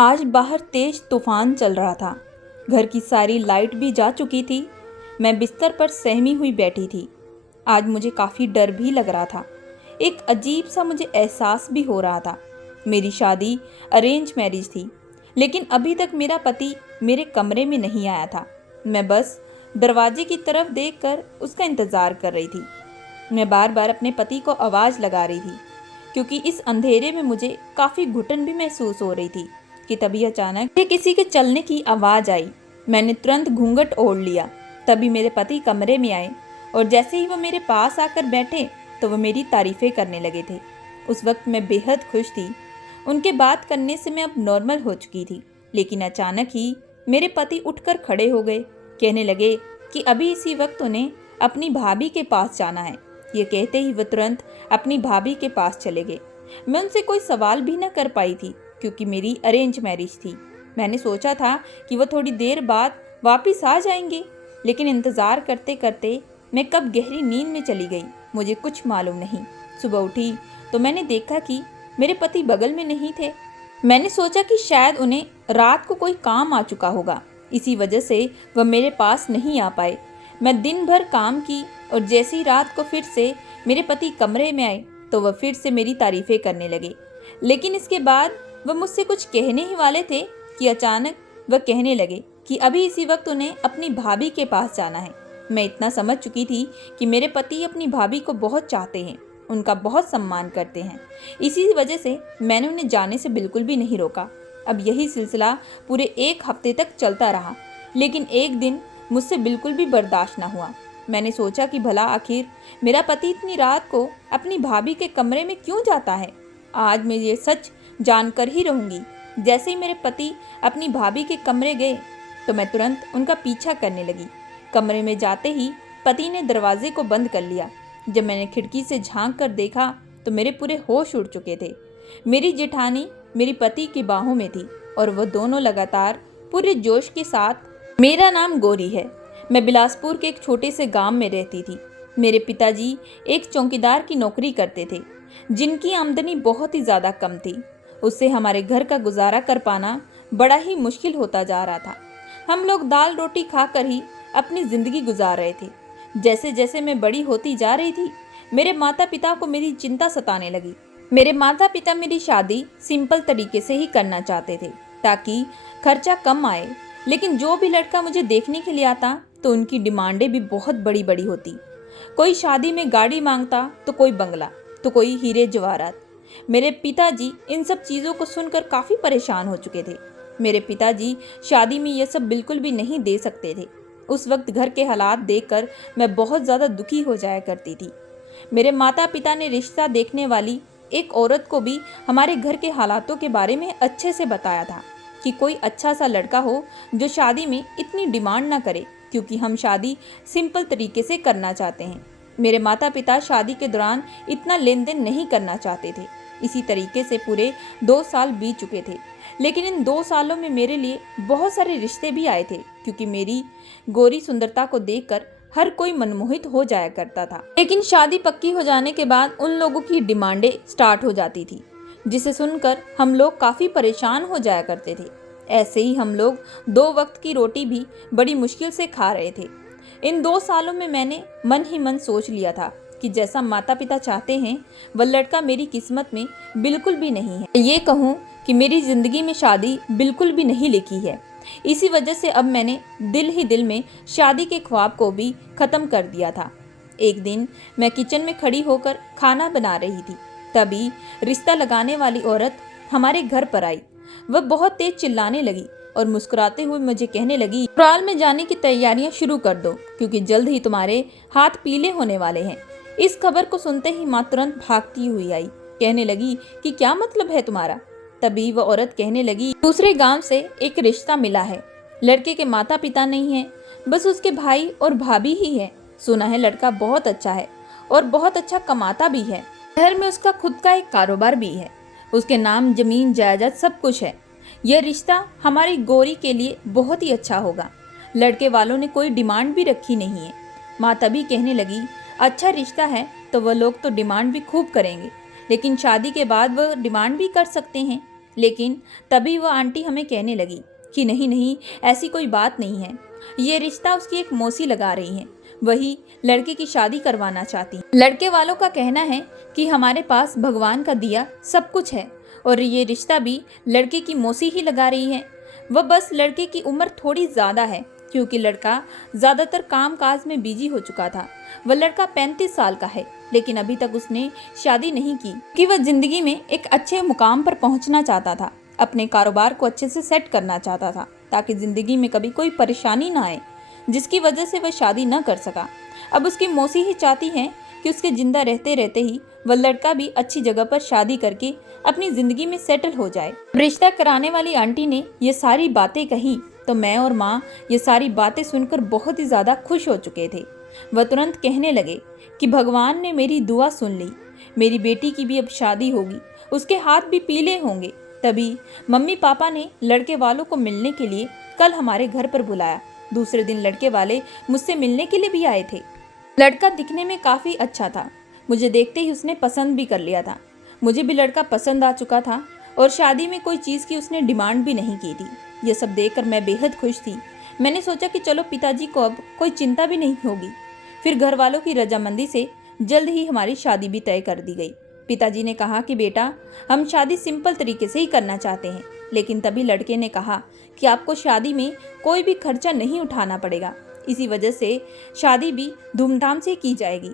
आज बाहर तेज तूफान चल रहा था। घर की सारी लाइट भी जा चुकी थी। मैं बिस्तर पर सहमी हुई बैठी थी। आज मुझे काफ़ी डर भी लग रहा था। एक अजीब सा मुझे एहसास भी हो रहा था। मेरी शादी अरेंज मैरिज थी, लेकिन अभी तक मेरा पति मेरे कमरे में नहीं आया था। मैं बस दरवाजे की तरफ देखकर उसका इंतज़ार कर रही थी। मैं बार बार अपने पति को आवाज़ लगा रही थी, क्योंकि इस अंधेरे में मुझे काफ़ी घुटन भी महसूस हो रही थी कि तभी अचानक किसी के चलने की आवाज़ आई। मैंने तुरंत घूंघट ओढ़ लिया। तभी मेरे पति कमरे में आए और जैसे ही वो मेरे पास आकर बैठे तो वो मेरी तारीफ़ें करने लगे थे। उस वक्त मैं बेहद खुश थी। उनके बात करने से मैं अब नॉर्मल हो चुकी थी, लेकिन अचानक ही मेरे पति उठकर खड़े हो गए। कहने लगे कि अभी इसी वक्त उन्हें अपनी भाभी के पास जाना है। ये कहते ही वो तुरंत अपनी भाभी के पास चले गए। मैं उनसे कोई सवाल भी न कर पाई थी, क्योंकि मेरी अरेंज मैरिज थी। मैंने सोचा था कि वो थोड़ी देर बाद वापस आ जाएंगे, लेकिन इंतज़ार करते करते मैं कब गहरी नींद में चली गई मुझे कुछ मालूम नहीं। सुबह उठी तो मैंने देखा कि मेरे पति बगल में नहीं थे। मैंने सोचा कि शायद उन्हें रात को कोई काम आ चुका होगा, इसी वजह से वह मेरे पास नहीं आ पाए। मैं दिन भर काम की और जैसे ही रात को फिर से मेरे पति कमरे में आए तो वह फिर से मेरी तारीफ़ें करने लगे। लेकिन इसके बाद वह मुझसे कुछ कहने ही वाले थे कि अचानक वह कहने लगे कि अभी इसी वक्त उन्हें अपनी भाभी के पास जाना है। मैं इतना समझ चुकी थी कि मेरे पति अपनी भाभी को बहुत चाहते हैं, उनका बहुत सम्मान करते हैं। इसी वजह से मैंने उन्हें जाने से बिल्कुल भी नहीं रोका। अब यही सिलसिला पूरे 1 हफ्ते तक चलता रहा, लेकिन एक दिन मुझसे बिल्कुल भी बर्दाश्त न हुआ। मैंने सोचा कि भला आखिर मेरा पति इतनी रात को अपनी भाभी के कमरे में क्यों जाता है। आज मैं ये सच जानकर ही रहूंगी। जैसे ही मेरे पति अपनी भाभी के कमरे गए तो मैं तुरंत उनका पीछा करने लगी। कमरे में जाते ही पति ने दरवाजे को बंद कर लिया। जब मैंने खिड़की से झांक कर देखा तो मेरे पूरे होश उड़ चुके थे। मेरी जेठानी मेरी पति की बाहों में थी और वह दोनों लगातार पूरे जोश के साथ। मेरा नाम गौरी है। मैं बिलासपुर के एक छोटे से गांव में रहती थी। मेरे पिताजी एक चौकीदार की नौकरी करते थे, जिनकी आमदनी बहुत ही ज़्यादा कम थी। उससे हमारे घर का गुजारा कर पाना बड़ा ही मुश्किल होता जा रहा था। हम लोग दाल रोटी खाकर ही अपनी ज़िंदगी गुजार रहे थे। जैसे जैसे मैं बड़ी होती जा रही थी, मेरे माता पिता को मेरी चिंता सताने लगी। मेरे माता पिता मेरी शादी सिंपल तरीके से ही करना चाहते थे, ताकि खर्चा कम आए। लेकिन जो भी लड़का मुझे देखने के लिए आता तो उनकी डिमांडें भी बहुत बड़ी बड़ी होती। कोई शादी में गाड़ी मांगता तो कोई बंगला, तो कोई हीरे जवाहरात। मेरे पिताजी इन सब चीज़ों को सुनकर काफ़ी परेशान हो चुके थे। मेरे पिताजी शादी में ये सब बिल्कुल भी नहीं दे सकते थे। उस वक्त घर के हालात देखकर मैं बहुत ज़्यादा दुखी हो जाया करती थी। मेरे माता पिता ने रिश्ता देखने वाली एक औरत को भी हमारे घर के हालातों के बारे में अच्छे से बताया था कि कोई अच्छा सा लड़का हो जो शादी में इतनी डिमांड ना करे, क्योंकि हम शादी सिंपल तरीके से करना चाहते हैं। मेरे माता पिता शादी के दौरान इतना लेन देन नहीं करना चाहते थे। इसी तरीके से पूरे 2 साल बीत चुके थे, लेकिन इन 2 सालों में मेरे लिए बहुत सारे रिश्ते भी आए थे, क्योंकि मेरी गोरी सुंदरता को देखकर हर कोई मनमोहित हो जाया करता था। लेकिन शादी पक्की हो जाने के बाद उन लोगों की डिमांडें स्टार्ट हो जाती थी, जिसे सुनकर हम लोग काफ़ी परेशान हो जाया करते थे। ऐसे ही हम लोग 2 वक्त की रोटी भी बड़ी मुश्किल से खा रहे थे। इन 2 सालों में मैंने मन ही मन सोच लिया था कि जैसा माता पिता चाहते हैं वह लड़का मेरी किस्मत में बिल्कुल भी नहीं है। ये कहूँ कि मेरी ज़िंदगी में शादी बिल्कुल भी नहीं लिखी है। इसी वजह से अब मैंने दिल ही दिल में शादी के ख्वाब को भी ख़त्म कर दिया था। एक दिन मैं किचन में खड़ी होकर खाना बना रही थी, तभी रिश्ता लगाने वाली औरत हमारे घर पर आई। वह बहुत तेज चिल्लाने लगी और मुस्कुराते हुए मुझे कहने लगी, ससुराल में जाने की तैयारियां शुरू कर दो, क्योंकि जल्द ही तुम्हारे हाथ पीले होने वाले हैं। इस खबर को सुनते ही माँ तुरंत भागती हुई आई। कहने लगी कि क्या मतलब है तुम्हारा। तभी वह औरत कहने लगी, दूसरे गांव से एक रिश्ता मिला है। लड़के के माता पिता नहीं है, बस उसके भाई और भाभी ही है। सुना है लड़का बहुत अच्छा है और बहुत अच्छा कमाता भी है। शहर में उसका खुद का एक कारोबार भी है। उसके नाम जमीन जायदाद सब कुछ है। यह रिश्ता हमारी गौरी के लिए बहुत ही अच्छा होगा। लड़के वालों ने कोई डिमांड भी रखी नहीं है। माँ तभी कहने लगी, अच्छा रिश्ता है तो वह लोग तो डिमांड भी खूब करेंगे, लेकिन शादी के बाद वह डिमांड भी कर सकते हैं। लेकिन तभी वह आंटी हमें कहने लगी कि नहीं नहीं, ऐसी कोई बात नहीं है, ये रिश्ता उसकी एक मौसी लगा रही है, वही लड़के की शादी करवाना चाहती हैं। लड़के वालों का कहना है कि हमारे पास भगवान का दिया सब कुछ है और ये रिश्ता भी लड़के की मौसी ही लगा रही है। वह बस लड़के की उम्र थोड़ी ज़्यादा है क्योंकि लड़का ज़्यादातर काम काज में बिजी हो चुका था। वह लड़का 35 साल का है, लेकिन अभी तक उसने शादी नहीं की कि वह जिंदगी में एक अच्छे मुकाम पर पहुंचना चाहता था, अपने कारोबार को अच्छे से सेट करना चाहता था ताकि जिंदगी में कभी कोई परेशानी ना आए जिसकी वजह से वह शादी न कर सका। अब उसकी मौसी ही चाहती है कि उसके जिंदा रहते रहते ही वह लड़का भी अच्छी जगह पर शादी करके अपनी जिंदगी में सेटल हो जाए। रिश्ता कराने वाली आंटी ने ये सारी बातें कही तो मैं और माँ ये सारी बातें सुनकर बहुत ही ज़्यादा खुश हो चुके थे। वह तुरंत कहने लगे कि भगवान ने मेरी दुआ सुन ली, मेरी बेटी की भी अब शादी होगी, उसके हाथ भी पीले होंगे। तभी मम्मी पापा ने लड़के वालों को मिलने के लिए कल हमारे घर पर बुलाया। दूसरे दिन लड़के वाले मुझसे मिलने के लिए भी आए थे। लड़का दिखने में काफ़ी अच्छा था, मुझे देखते ही उसने पसंद भी कर लिया था। मुझे भी लड़का पसंद आ चुका था और शादी में कोई चीज़ की उसने डिमांड भी नहीं की थी। यह सब देखकर मैं बेहद खुश थी। मैंने सोचा कि चलो पिताजी को अब कोई चिंता भी नहीं होगी। फिर घर वालों की रजामंदी से जल्द ही हमारी शादी भी तय कर दी गई। पिताजी ने कहा कि बेटा, हम शादी सिंपल तरीके से ही करना चाहते हैं, लेकिन तभी लड़के ने कहा कि आपको शादी में कोई भी खर्चा नहीं उठाना पड़ेगा, इसी वजह से शादी भी धूमधाम से की जाएगी।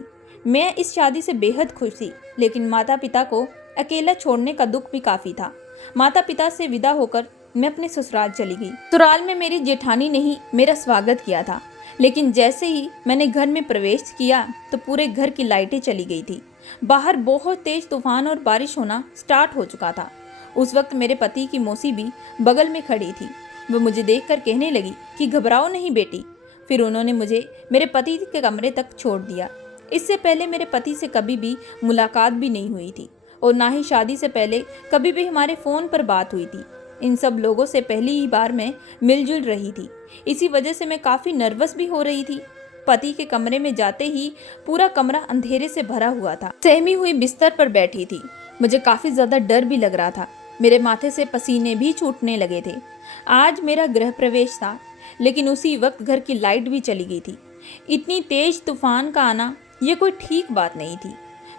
मैं इस शादी से बेहद खुश थी, लेकिन माता पिता को अकेला छोड़ने का दुख भी काफ़ी था। माता पिता से विदा होकर मैं अपने ससुराल चली गई। ससुराल में मेरी जेठानी ने ही मेरा स्वागत किया था, लेकिन जैसे ही मैंने घर में प्रवेश किया तो पूरे घर की लाइटें चली गई थी। बाहर बहुत तेज तूफान और बारिश होना स्टार्ट हो चुका था। उस वक्त मेरे पति की मौसी भी बगल में खड़ी थी। वह मुझे देखकर कहने लगी कि घबराओ नहीं बेटी। फिर उन्होंने मुझे मेरे पति के कमरे तक छोड़ दिया। इससे पहले मेरे पति से कभी भी मुलाकात भी नहीं हुई थी और ना ही शादी से पहले कभी भी हमारे फ़ोन पर बात हुई थी। इन सब लोगों से पहली ही बार मैं मिलजुल रही थी, इसी वजह से मैं काफ़ी नर्वस भी हो रही थी। पति के कमरे में जाते ही पूरा कमरा अंधेरे से भरा हुआ था। सहमी हुई बिस्तर पर बैठी थी। मुझे काफ़ी ज़्यादा डर भी लग रहा था। मेरे माथे से पसीने भी छूटने लगे थे। आज मेरा गृह प्रवेश था, लेकिन उसी वक्त घर की लाइट भी चली गई थी। इतनी तेज तूफान का आना ये कोई ठीक बात नहीं थी।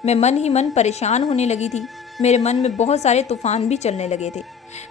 मैं मन ही मन परेशान होने लगी थी। मेरे मन में बहुत सारे तूफान भी चलने लगे थे।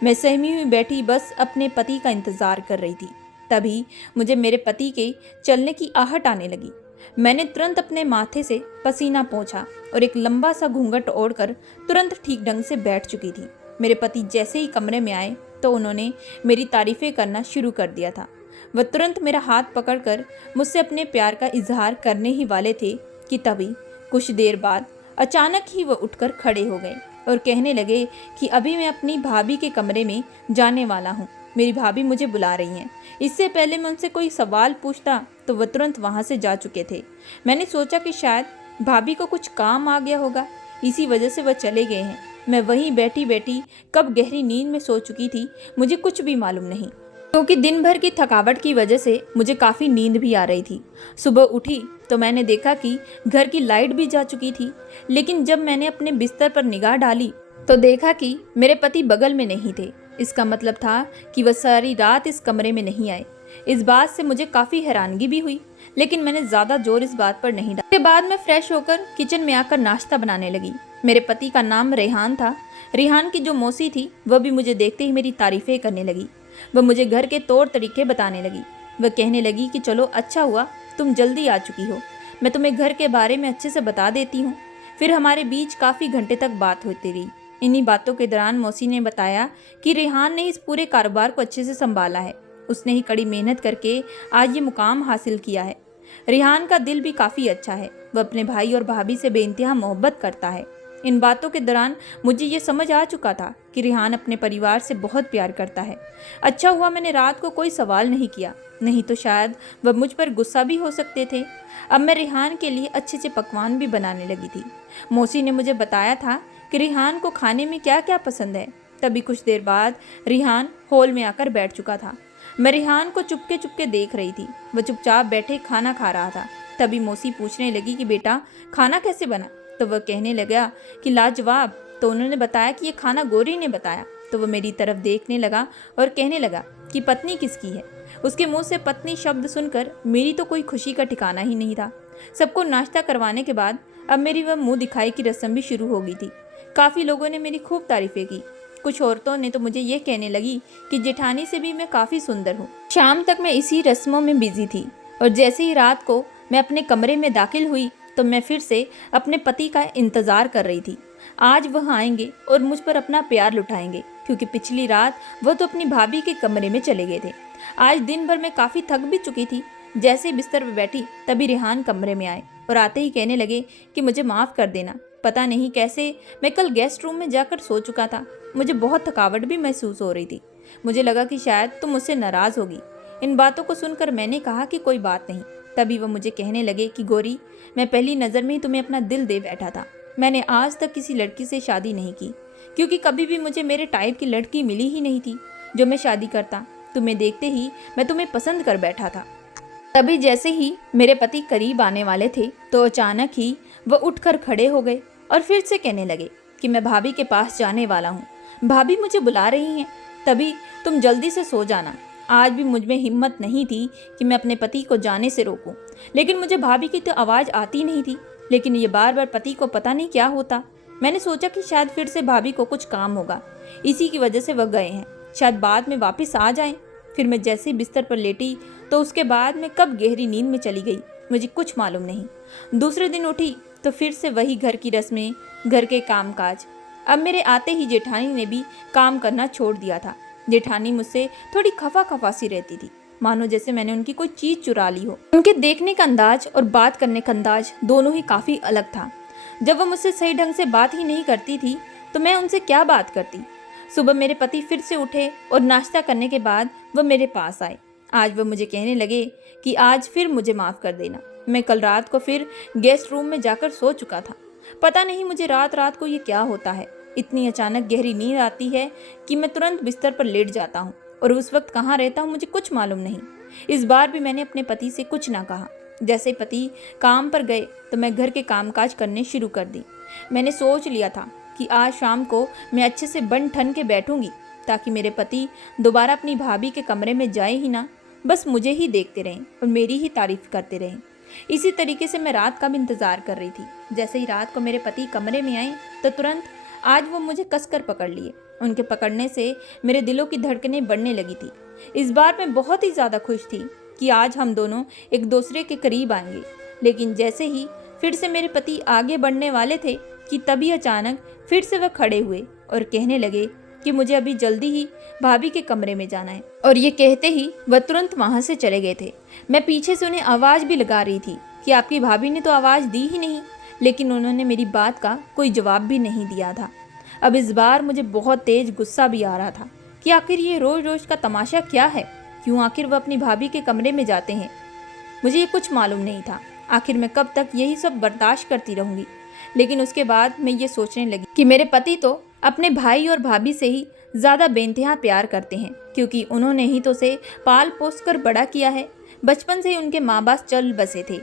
मैं सहमी हुई बैठी बस अपने पति का इंतज़ार कर रही थी। तभी मुझे मेरे पति के चलने की आहट आने लगी। मैंने तुरंत अपने माथे से पसीना पोंछा और एक लंबा सा घूंघट ओढ़कर तुरंत ठीक ढंग से बैठ चुकी थी। मेरे पति जैसे ही कमरे में आए तो उन्होंने मेरी तारीफ़ें करना शुरू कर दिया था। वह तुरंत मेरा हाथ पकड़कर मुझसे अपने प्यार का इजहार करने ही वाले थे कि तभी कुछ देर बाद अचानक ही वह उठकर खड़े हो गए और कहने लगे कि अभी मैं अपनी भाभी के कमरे में जाने वाला हूँ, मेरी भाभी मुझे बुला रही हैं। इससे पहले मैं उनसे कोई सवाल पूछता तो वह तुरंत वहाँ से जा चुके थे। मैंने सोचा कि शायद भाभी को कुछ काम आ गया होगा, इसी वजह से वह चले गए हैं। मैं वहीं बैठी बैठी कब गहरी नींद में सो चुकी थी मुझे कुछ भी मालूम नहीं, क्योंकि दिन भर की थकावट की वजह से मुझे काफ़ी नींद भी आ रही थी। सुबह उठी तो मैंने देखा कि घर की लाइट भी जा चुकी थी, लेकिन जब मैंने अपने बिस्तर पर निगाह डाली तो देखा कि मेरे पति बगल में नहीं थे। इसका मतलब था कि वह सारी रात इस कमरे में नहीं आए। इस बात से मुझे काफ़ी हैरानगी भी हुई, लेकिन मैंने ज़्यादा जोर इस बात पर नहीं डाला। इसके बाद मैं फ्रेश होकर किचन में आकर नाश्ता बनाने लगी। मेरे पति का नाम रेहान था। रेहान की जो मौसी थी वह भी मुझे देखते ही मेरी तारीफ़ें करने लगी। वह मुझे घर के तौर तरीके बताने लगी। वह कहने लगी कि चलो अच्छा हुआ तुम जल्दी आ चुकी हो, मैं तुम्हें घर के बारे में अच्छे से बता देती हूँ। फिर हमारे बीच काफ़ी घंटे तक बात होती रही। इन्हीं बातों के दौरान मौसी ने बताया कि रेहान ने इस पूरे कारोबार को अच्छे से संभाला है। उसने ही कड़ी मेहनत करके आज ये मुकाम हासिल किया है। रेहान का दिल भी काफ़ी अच्छा है। वह अपने भाई और भाभी से बेइंतहा मोहब्बत करता है। इन बातों के दौरान मुझे ये समझ आ चुका था कि रेहान अपने परिवार से बहुत प्यार करता है। अच्छा हुआ मैंने रात को कोई सवाल नहीं किया, नहीं तो शायद वह मुझ पर गुस्सा भी हो सकते थे। अब मैं रेहान के लिए अच्छे से पकवान भी बनाने लगी थी। मौसी ने मुझे बताया था कि रेहान को खाने में क्या क्या पसंद है। तभी कुछ देर बाद रेहान हॉल में आकर बैठ चुका था। मैं रेहान को चुपके चुपके देख रही थी। वह चुपचाप बैठे खाना खा रहा था। तभी मौसी पूछने लगी कि बेटा खाना कैसे बना। तो वह कहने लगा कि लाजवाब। तो उन्होंने बताया कि ये खाना गौरी ने बताया। तो वो मेरी तरफ देखने लगा और कहने लगा कि पत्नी किसकी है। उसके मुंह से पत्नी शब्द सुनकर मेरी तो कोई खुशी का ठिकाना ही नहीं था। सबको नाश्ता करवाने के बाद अब मेरी वह मुंह दिखाई की रस्म भी शुरू हो गई थी। काफ़ी लोगों ने मेरी खूब तारीफें की। कुछ औरतों ने तो मुझे ये कहने लगी कि जेठानी से भी मैं काफ़ी सुंदर हूँ। शाम तक मैं इसी रस्मों में बिजी थी और जैसे ही रात को मैं अपने कमरे में दाखिल हुई तो मैं फिर से अपने पति का इंतज़ार कर रही थी। आज वह आएंगे और मुझ पर अपना प्यार लुटाएंगे, क्योंकि पिछली रात वह तो अपनी भाभी के कमरे में चले गए थे। आज दिन भर मैं काफ़ी थक भी चुकी थी। जैसे ही बिस्तर पर बैठी तभी रेहान कमरे में आए और आते ही कहने लगे कि मुझे माफ़ कर देना। पता नहीं कैसे मैं कल गेस्ट रूम में जाकर सो चुका था। मुझे बहुत थकावट भी महसूस हो रही थी। मुझे लगा कि शायद तुम मुझसे नाराज़ होगी। इन बातों को सुनकर मैंने कहा कि कोई बात नहीं। तभी वह मुझे कहने लगे कि गौरी, मैं पहली नज़र में ही तुम्हें अपना दिल दे बैठा था। मैंने आज तक किसी लड़की से शादी नहीं की, क्योंकि कभी भी मुझे मेरे टाइप की लड़की मिली ही नहीं थी जो मैं शादी करता। तुम्हें देखते ही मैं तुम्हें पसंद कर बैठा था। तभी जैसे ही मेरे पति करीब आने वाले थे तो अचानक ही वह उठकर खड़े हो गए और फिर से कहने लगे कि मैं भाभी के पास जाने वाला हूँ। भाभी मुझे बुला रही हैं, तभी तुम जल्दी से सो जाना। आज भी मुझ में हिम्मत नहीं थी कि मैं अपने पति को जाने से रोकूं, लेकिन मुझे भाभी की तो आवाज़ आती नहीं थी। लेकिन ये बार बार पति को पता नहीं क्या होता। मैंने सोचा कि शायद फिर से भाभी को कुछ काम होगा, इसी की वजह से वह गए हैं। शायद बाद में वापस आ जाएं। फिर मैं जैसे ही बिस्तर पर लेटी तो उसके बाद मैं कब गहरी नींद में चली गई मुझे कुछ मालूम नहीं। दूसरे दिन उठी तो फिर से वही घर की रस्में, घर के कामकाज। अब मेरे आते ही जेठानी ने भी काम करना छोड़ दिया था। जेठानी मुझसे थोड़ी खफा खफा सी रहती थी, मानो जैसे मैंने उनकी कोई चीज़ चुरा ली हो। उनके देखने का अंदाज और बात करने का अंदाज दोनों ही काफ़ी अलग था। जब वह मुझसे सही ढंग से बात ही नहीं करती थी तो मैं उनसे क्या बात करती। सुबह मेरे पति फिर से उठे और नाश्ता करने के बाद वह मेरे पास आए। आज वह मुझे कहने लगे कि आज फिर मुझे माफ़ कर देना। मैं कल रात को फिर गेस्ट रूम में जाकर सो चुका था। पता नहीं मुझे रात रात को ये क्या होता है। इतनी अचानक गहरी नींद आती है कि मैं तुरंत बिस्तर पर लेट जाता हूँ और उस वक्त कहाँ रहता हूँ मुझे कुछ मालूम नहीं। इस बार भी मैंने अपने पति से कुछ ना कहा। जैसे पति काम पर गए तो मैं घर के कामकाज करने शुरू कर दी। मैंने सोच लिया था कि आज शाम को मैं अच्छे से बन ठन के बैठूंगी, ताकि मेरे पति दोबारा अपनी भाभी के कमरे में जाए ही ना, बस मुझे ही देखते रहें और मेरी ही तारीफ करते रहें। इसी तरीके से मैं रात का भी इंतज़ार कर रही थी। जैसे ही रात को मेरे पति कमरे में आए तो तुरंत आज वो मुझे कसकर पकड़ लिए। उनके पकड़ने से मेरे दिलों की धड़कनें बढ़ने लगी थी। इस बार मैं बहुत ही ज़्यादा खुश थी कि आज हम दोनों एक दूसरे के करीब आएंगे। लेकिन जैसे ही फिर से मेरे पति आगे बढ़ने वाले थे कि तभी अचानक फिर से वह खड़े हुए और कहने लगे कि मुझे अभी जल्दी ही भाभी के कमरे में जाना है। और ये कहते ही वह तुरंत वहाँ से चले गए थे। मैं पीछे से उन्हें आवाज़ भी लगा रही थी कि आपकी भाभी ने तो आवाज़ दी ही नहीं, लेकिन उन्होंने मेरी बात का कोई जवाब भी नहीं दिया था। अब इस बार मुझे बहुत तेज गुस्सा भी आ रहा था कि आखिर ये रोज़ रोज़ का तमाशा क्या है। क्यों आखिर वह अपनी भाभी के कमरे में जाते हैं। मुझे ये कुछ मालूम नहीं था। आखिर मैं कब तक यही सब बर्दाश्त करती रहूँगी। लेकिन उसके बाद मैं ये सोचने लगी कि मेरे पति तो अपने भाई और भाभी से ही ज़्यादा बेइंतहा प्यार करते हैं, क्योंकि उन्होंने ही तो उसे पाल पोस कर बड़ा किया है। बचपन से ही उनके माँ बाप चल बसे थे।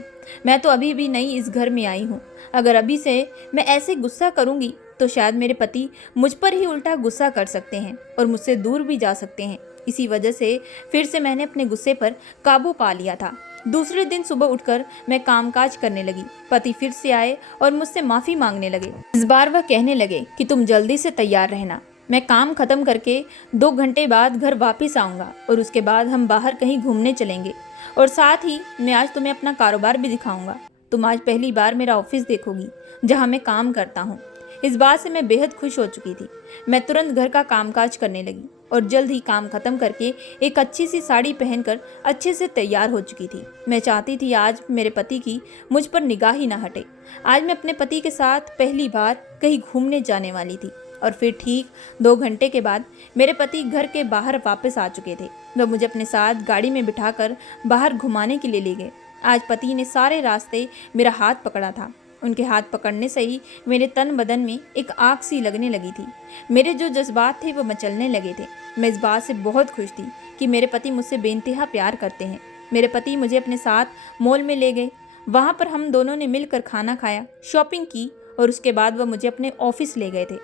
मैं तो अभी भी नई इस घर में आई हूँ। अगर अभी से मैं ऐसे गुस्सा करूँगी तो शायद मेरे पति मुझ पर ही उल्टा गुस्सा कर सकते हैं और मुझसे दूर भी जा सकते हैं। इसी वजह से फिर से मैंने अपने गुस्से पर काबू पा लिया था। दूसरे दिन सुबह उठकर मैं कामकाज करने लगी। पति फिर से आए और मुझसे माफ़ी मांगने लगे। इस बार वह कहने लगे कि तुम जल्दी से तैयार रहना। मैं काम खत्म करके 2 घंटे बाद घर वापस आऊँगा और उसके बाद हम बाहर कहीं घूमने चलेंगे। और साथ ही मैं आज तुम्हें अपना कारोबार भी दिखाऊंगा। तुम आज पहली बार मेरा ऑफिस देखोगी जहाँ मैं काम करता हूँ। इस बात से मैं बेहद खुश हो चुकी थी। मैं तुरंत घर का कामकाज करने लगी और जल्द ही काम खत्म करके एक अच्छी सी साड़ी पहनकर अच्छे से तैयार हो चुकी थी। मैं चाहती थी आज मेरे पति की मुझ पर निगाह ही ना हटे। आज मैं अपने पति के साथ पहली बार कहीं घूमने जाने वाली थी। और फिर ठीक 2 घंटे के बाद मेरे पति घर के बाहर वापस आ चुके थे। वह मुझे अपने साथ गाड़ी में बिठाकर बाहर घुमाने के लिए ले गए। आज पति ने सारे रास्ते मेरा हाथ पकड़ा था। उनके हाथ पकड़ने से ही मेरे तन बदन में एक आग सी लगने लगी थी। मेरे जो जज्बात थे वो मचलने लगे थे। मैं इस बात से बहुत खुश थी कि मेरे पति मुझसे बेइंतहा प्यार करते हैं। मेरे पति मुझे अपने साथ मॉल में ले गए। वहाँ पर हम दोनों ने मिलकर खाना खाया, शॉपिंग की और उसके बाद वह मुझे अपने ऑफिस ले गए थे।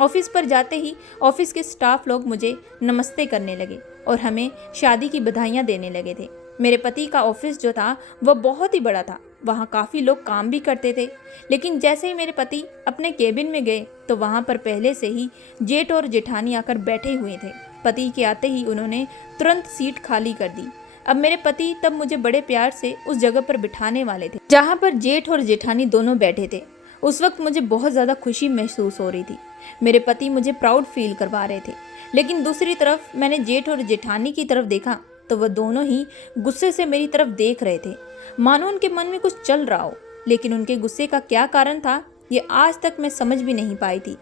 ऑफिस पर जाते ही ऑफिस के स्टाफ लोग मुझे नमस्ते करने लगे और हमें शादी की बधाइयाँ देने लगे थे। मेरे पति का ऑफिस जो था वह बहुत ही बड़ा था, वहाँ काफ़ी लोग काम भी करते थे। लेकिन जैसे ही मेरे पति अपने केबिन में गए तो वहाँ पर पहले से ही जेठ और जेठानी आकर बैठे हुए थे। पति के आते ही उन्होंने तुरंत सीट खाली कर दी। अब मेरे पति तब मुझे बड़े प्यार से उस जगह पर बिठाने वाले थे जहाँ पर जेठ और जेठानी दोनों बैठे थे। उस वक्त मुझे बहुत ज़्यादा खुशी महसूस हो रही थी। मेरे पति मुझे प्राउड फील करवा रहे थे। लेकिन दूसरी तरफ मैंने जेठ और जेठानी की तरफ देखा तो वह दोनों ही गुस्से से मेरी तरफ देख रहे थे, मानो उनके मन में कुछ चल रहा हो। लेकिन उनके गुस्से का क्या कारण था ये आज तक मैं समझ भी नहीं पाई थी।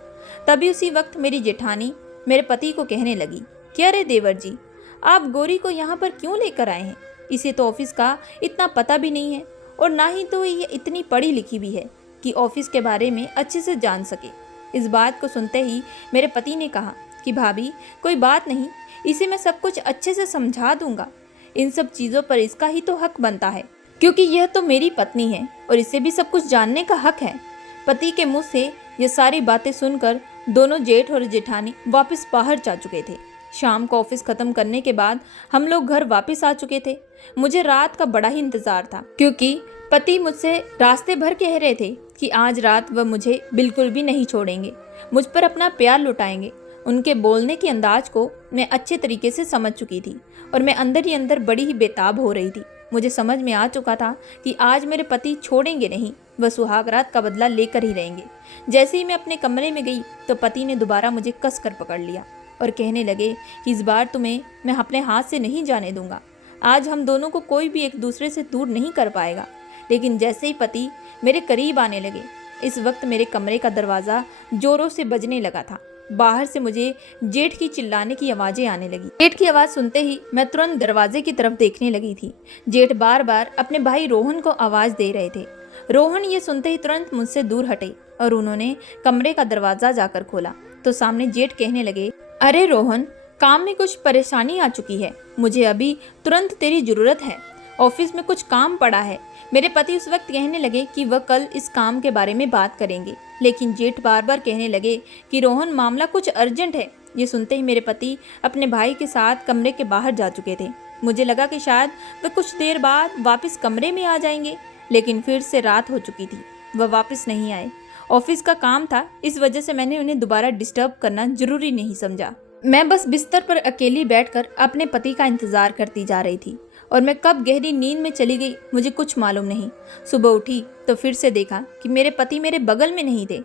तभी उसी वक्त मेरी जेठानी मेरे पति को कहने लगी कि अरे देवर जी, आप गौरी को यहाँ पर क्यों लेकर आए हैं? इसे तो ऑफिस का इतना पता भी नहीं है और ना ही तो ये इतनी पढ़ी लिखी भी है कि ऑफिस के बारे में अच्छे से जान सके। इस बात को सुनते ही मेरे पति ने कहा कि भाभी कोई बात नहीं, इसे मैं सब कुछ अच्छे से समझा दूंगा। इन सब चीज़ों पर इसका ही तो हक बनता है क्योंकि यह तो मेरी पत्नी है और इसे भी सब कुछ जानने का हक है। पति के मुंह से ये सारी बातें सुनकर दोनों जेठ और जेठानी वापस बाहर जा चुके थे। शाम को ऑफिस खत्म करने के बाद हम लोग घर वापस आ चुके थे। मुझे रात का बड़ा ही इंतजार था क्योंकि पति मुझसे रास्ते भर कह रहे थे कि आज रात वह मुझे बिल्कुल भी नहीं छोड़ेंगे, मुझ पर अपना प्यार लुटाएंगे। उनके बोलने के अंदाज को मैं अच्छे तरीके से समझ चुकी थी और मैं अंदर ही अंदर बड़ी ही बेताब हो रही थी। मुझे समझ में आ चुका था कि आज मेरे पति छोड़ेंगे नहीं, वह सुहाग रात का बदला लेकर ही रहेंगे। जैसे ही मैं अपने कमरे में गई तो पति ने दोबारा मुझे कस कर पकड़ लिया और कहने लगे कि इस बार तुम्हें मैं अपने हाथ से नहीं जाने दूंगा। आज हम दोनों को कोई भी एक दूसरे से दूर नहीं कर पाएगा। लेकिन जैसे ही पति मेरे करीब आने लगे, इस वक्त मेरे कमरे का दरवाज़ा जोरों से बजने लगा था। बाहर से मुझे जेठ की चिल्लाने की आवाज़ें आने लगी। जेठ की आवाज़ सुनते ही मैं तुरंत दरवाजे की तरफ देखने लगी थी। जेठ बार बार अपने भाई रोहन को आवाज़ दे रहे थे। रोहन ये सुनते ही तुरंत मुझसे दूर हटे और उन्होंने कमरे का दरवाज़ा जाकर खोला तो सामने जेठ कहने लगे, अरे रोहन, काम में कुछ परेशानी आ चुकी है, मुझे अभी तुरंत तेरी ज़रूरत है, ऑफिस में कुछ काम पड़ा है। मेरे पति उस वक्त कहने लगे कि वह कल इस काम के बारे में बात करेंगे, लेकिन जेठ बार बार कहने लगे कि रोहन, मामला कुछ अर्जेंट है। ये सुनते ही मेरे पति अपने भाई के साथ कमरे के बाहर जा चुके थे। मुझे लगा कि शायद वे कुछ देर बाद वापस कमरे में आ जाएंगे, लेकिन फिर से रात हो चुकी थी, वह वापस नहीं आए। ऑफिस का काम था, इस वजह से मैंने उन्हें दोबारा डिस्टर्ब करना जरूरी नहीं समझा। मैं बस बिस्तर पर अकेली बैठकर अपने पति का इंतजार करती जा रही थी और मैं कब गहरी नींद में चली गई मुझे कुछ मालूम नहीं। सुबह उठी तो फिर से देखा कि मेरे पति मेरे बगल में नहीं थे।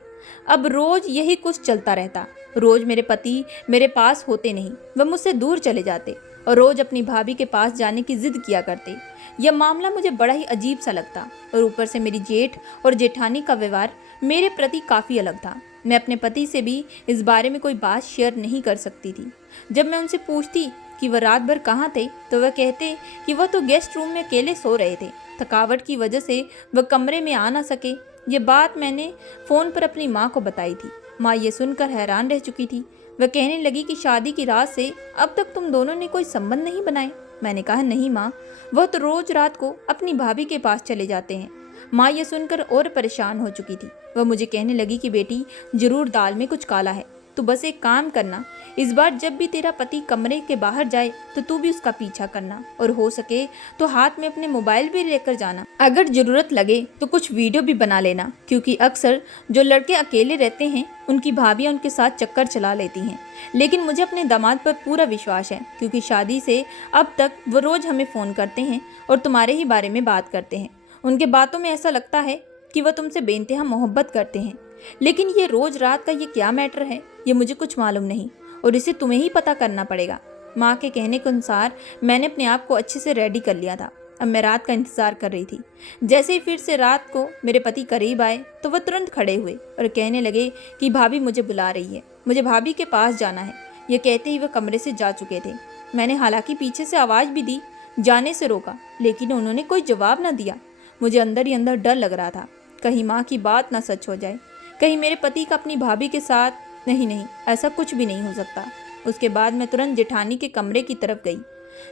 अब रोज यही कुछ चलता रहता। रोज मेरे पति मेरे पास होते नहीं, वह मुझसे दूर चले जाते और रोज अपनी भाभी के पास जाने की जिद किया करते। यह मामला मुझे बड़ा ही अजीब सा लगता और ऊपर से मेरी जेठ और जेठानी का व्यवहार मेरे प्रति काफ़ी अलग था। मैं अपने पति से भी इस बारे में कोई बात शेयर नहीं कर सकती थी। जब मैं उनसे पूछती कि वह रात भर कहाँ थे तो वह कहते कि वह तो गेस्ट रूम में अकेले सो रहे थे, थकावट की वजह से वह कमरे में आ ना सके। ये बात मैंने फ़ोन पर अपनी माँ को बताई थी। माँ ये सुनकर हैरान रह चुकी थी। वह कहने लगी कि शादी की रात से अब तक तुम दोनों ने कोई संबंध नहीं बनाए। मैंने कहा नहीं माँ, वह तो रोज़ रात को अपनी भाभी के पास चले जाते हैं। माँ ये सुनकर और परेशान हो चुकी थी। वह मुझे कहने लगी कि बेटी, ज़रूर दाल में कुछ काला है, तो बस एक काम करना, इस बार जब भी तेरा पति कमरे के बाहर जाए तो तू भी उसका पीछा करना और हो सके तो हाथ में अपने मोबाइल भी लेकर जाना। अगर ज़रूरत लगे तो कुछ वीडियो भी बना लेना, क्योंकि अक्सर जो लड़के अकेले रहते हैं उनकी भाभियाँ उनके साथ चक्कर चला लेती हैं। लेकिन मुझे अपने दामाद पर पूरा विश्वास है, क्योंकि शादी से अब तक वो रोज़ हमें फ़ोन करते हैं और तुम्हारे ही बारे में बात करते हैं। उनके बातों में ऐसा लगता है कि वह तुमसे बेइंतहा मोहब्बत करते हैं। लेकिन ये रोज़ रात का ये क्या मैटर है, ये मुझे कुछ मालूम नहीं और इसे तुम्हें ही पता करना पड़ेगा। माँ के कहने के अनुसार मैंने अपने आप को अच्छे से रेडी कर लिया था। अब मैं रात का इंतज़ार कर रही थी। जैसे ही फिर से रात को मेरे पति करीब आए तो वह तुरंत खड़े हुए और कहने लगे कि भाभी मुझे बुला रही है, मुझे भाभी के पास जाना है। ये कहते ही वह कमरे से जा चुके थे। मैंने हालांकि पीछे से आवाज़ भी दी, जाने से रोका, लेकिन उन्होंने कोई जवाब न दिया। मुझे अंदर ही अंदर डर लग रहा था, कहीं माँ की बात ना सच हो जाए, कहीं मेरे पति का अपनी भाभी के साथ। नहीं, ऐसा कुछ भी नहीं हो सकता। उसके बाद मैं तुरंत जेठानी के कमरे की तरफ गई।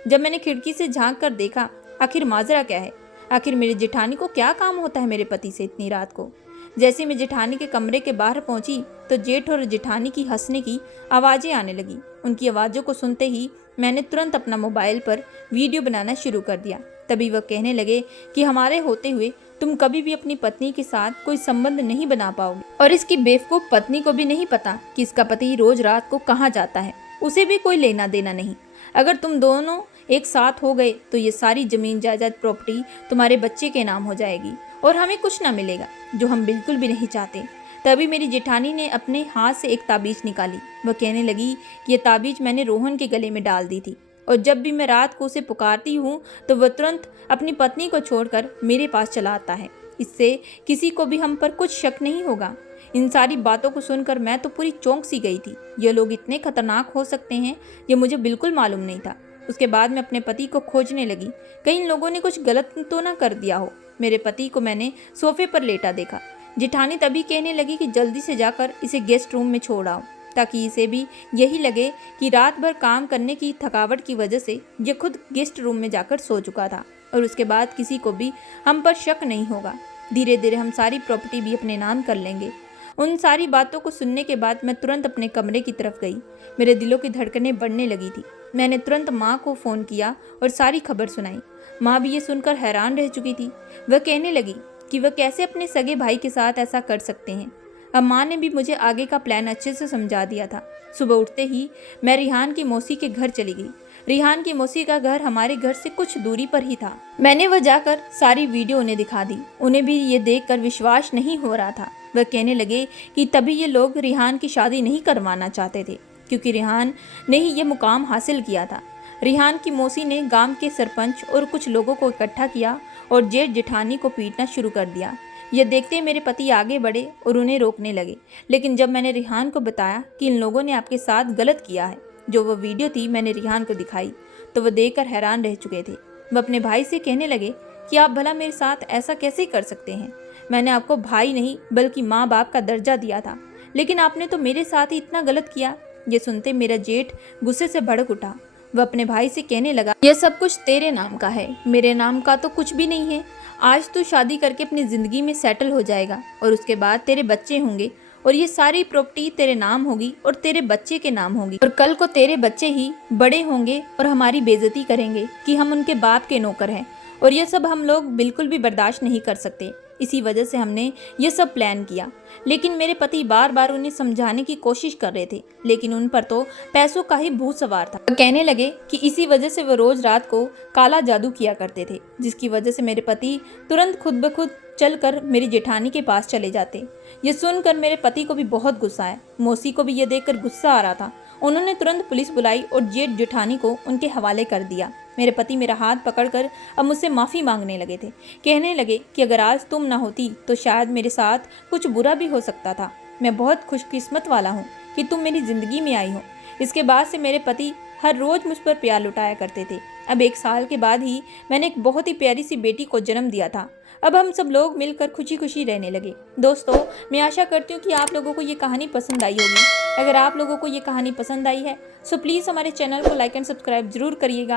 जब मैंने खिड़की से झांक कर देखा, आखिर माजरा क्या है, आखिर मेरी जेठानी को क्या काम होता है मेरे पति से इतनी रात को। जैसे मैं जेठानी के कमरे के बाहर पहुंची तो जेठ और जेठानी की हंसने की आवाज़ें आने लगी। उनकी आवाज़ों को सुनते ही मैंने तुरंत अपना मोबाइल पर वीडियो बनाना शुरू कर दिया। तभी वह कहने लगे कि हमारे होते हुए तुम कभी भी अपनी पत्नी के साथ कोई संबंध नहीं बना पाओगे, और इसकी बेवकूफ़ पत्नी को भी नहीं पता कि इसका पति रोज रात को कहाँ जाता है, उसे भी कोई लेना देना नहीं। अगर तुम दोनों एक साथ हो गए तो ये सारी जमीन जायदाद प्रॉपर्टी तुम्हारे बच्चे के नाम हो जाएगी और हमें कुछ ना मिलेगा, जो हम बिल्कुल भी नहीं चाहते। तभी मेरी जेठानी ने अपने हाथ से एक ताबीज़ निकाली। वह कहने लगी कि यह ताबीज़ मैंने रोहन के गले में डाल दी थी, और जब भी मैं रात को उसे पुकारती हूँ तो वह तुरंत अपनी पत्नी को छोड़कर मेरे पास चला आता है। इससे किसी को भी हम पर कुछ शक नहीं होगा। इन सारी बातों को सुनकर मैं तो पूरी चौंक सी गई थी। ये लोग इतने खतरनाक हो सकते हैं, ये मुझे बिल्कुल मालूम नहीं था। उसके बाद मैं अपने पति को खोजने लगी, कहीं इन लोगों ने कुछ गलत तो ना कर दिया हो। मेरे पति को मैंने सोफे पर लेटा देखा। जेठानी तभी कहने लगी कि जल्दी से जाकर इसे गेस्ट रूम में छोड़ आओ, ताकि इसे भी यही लगे कि रात भर काम करने की थकावट की वजह से ये खुद गेस्ट रूम में जाकर सो चुका था, और उसके बाद किसी को भी हम पर शक नहीं होगा। धीरे धीरे हम सारी प्रॉपर्टी भी अपने नाम कर लेंगे। उन सारी बातों को सुनने के बाद मैं तुरंत अपने कमरे की तरफ गई। मेरे दिलों की धड़कनें बढ़ने लगी थी। मैंने तुरंत माँ को फ़ोन किया और सारी खबर सुनाई। माँ भी ये सुनकर हैरान रह चुकी थी। वह कहने लगी कि वह कैसे अपने सगे भाई के साथ ऐसा कर सकते हैं। अब माँ ने भी मुझे आगे का प्लान अच्छे से समझा दिया था। सुबह उठते ही मैं रिहान की मौसी के घर चली गई। रिहान की मौसी का घर हमारे घर से कुछ दूरी पर ही था। मैंने वह जाकर सारी वीडियो उन्हें दिखा दी। उन्हें भी ये देखकर विश्वास नहीं हो रहा था। वह कहने लगे कि तभी ये लोग रिहान की शादी नहीं करवाना चाहते थे, क्योंकि रिहान ने ही ये मुकाम हासिल किया था। रिहान की मौसी ने गांव के सरपंच और कुछ लोगों को इकट्ठा किया और जेठ जेठानी को पीटना शुरू कर दिया। यह देखते ही मेरे पति आगे बढ़े और उन्हें रोकने लगे, लेकिन जब मैंने रिहान को बताया कि इन लोगों ने आपके साथ गलत किया है, जो वह वीडियो थी मैंने रिहान को दिखाई, तो वह देखकर हैरान रह चुके थे। वह अपने भाई से कहने लगे कि आप भला मेरे साथ ऐसा कैसे कर सकते हैं? मैंने आपको भाई नहीं बल्कि माँ बाप का दर्जा दिया था, लेकिन आपने तो मेरे साथ ही इतना गलत किया। ये सुनते मेरा जेठ गुस्से से भड़क उठा। वह अपने भाई से कहने लगा, यह सब कुछ तेरे नाम का है, मेरे नाम का तो कुछ भी नहीं है। आज तू शादी करके अपनी ज़िंदगी में सेटल हो जाएगा और उसके बाद तेरे बच्चे होंगे और ये सारी प्रॉपर्टी तेरे नाम होगी और तेरे बच्चे के नाम होगी, और कल को तेरे बच्चे ही बड़े होंगे और हमारी बेइज्जती करेंगे कि हम उनके बाप के नौकर हैं, और यह सब हम लोग बिल्कुल भी बर्दाश्त नहीं कर सकते। इसी वजह से हमने ये सब प्लान किया। लेकिन मेरे पति बार बार उन्हें समझाने की कोशिश कर रहे थे, लेकिन उन पर तो पैसों का ही भूत सवार था। कहने लगे कि इसी वजह से वो रोज रात को काला जादू किया करते थे, जिसकी वजह से मेरे पति तुरंत खुद ब खुद चलकर मेरी जेठानी के पास चले जाते। ये सुनकर मेरे पति को भी बहुत गुस्सा आया। मौसी को भी ये देखकर गुस्सा आ रहा था। उन्होंने तुरंत पुलिस बुलाई और जेठ जेठानी को उनके हवाले कर दिया। मेरे पति मेरा हाथ पकड़कर अब मुझसे माफ़ी मांगने लगे थे। कहने लगे कि अगर आज तुम ना होती तो शायद मेरे साथ कुछ बुरा भी हो सकता था। मैं बहुत खुशकिस्मत वाला हूँ कि तुम मेरी ज़िंदगी में आई हो। इसके बाद से मेरे पति हर रोज़ मुझ पर प्यार लुटाया करते थे। अब 1 साल के बाद ही मैंने एक बहुत ही प्यारी सी बेटी को जन्म दिया था। अब हम सब लोग मिलकर खुशी खुशी रहने लगे। दोस्तों, मैं आशा करती हूँ कि आप लोगों को ये कहानी पसंद आई होगी। अगर आप लोगों को ये कहानी पसंद आई है तो प्लीज़ हमारे चैनल को लाइक एंड सब्सक्राइब ज़रूर करिएगा।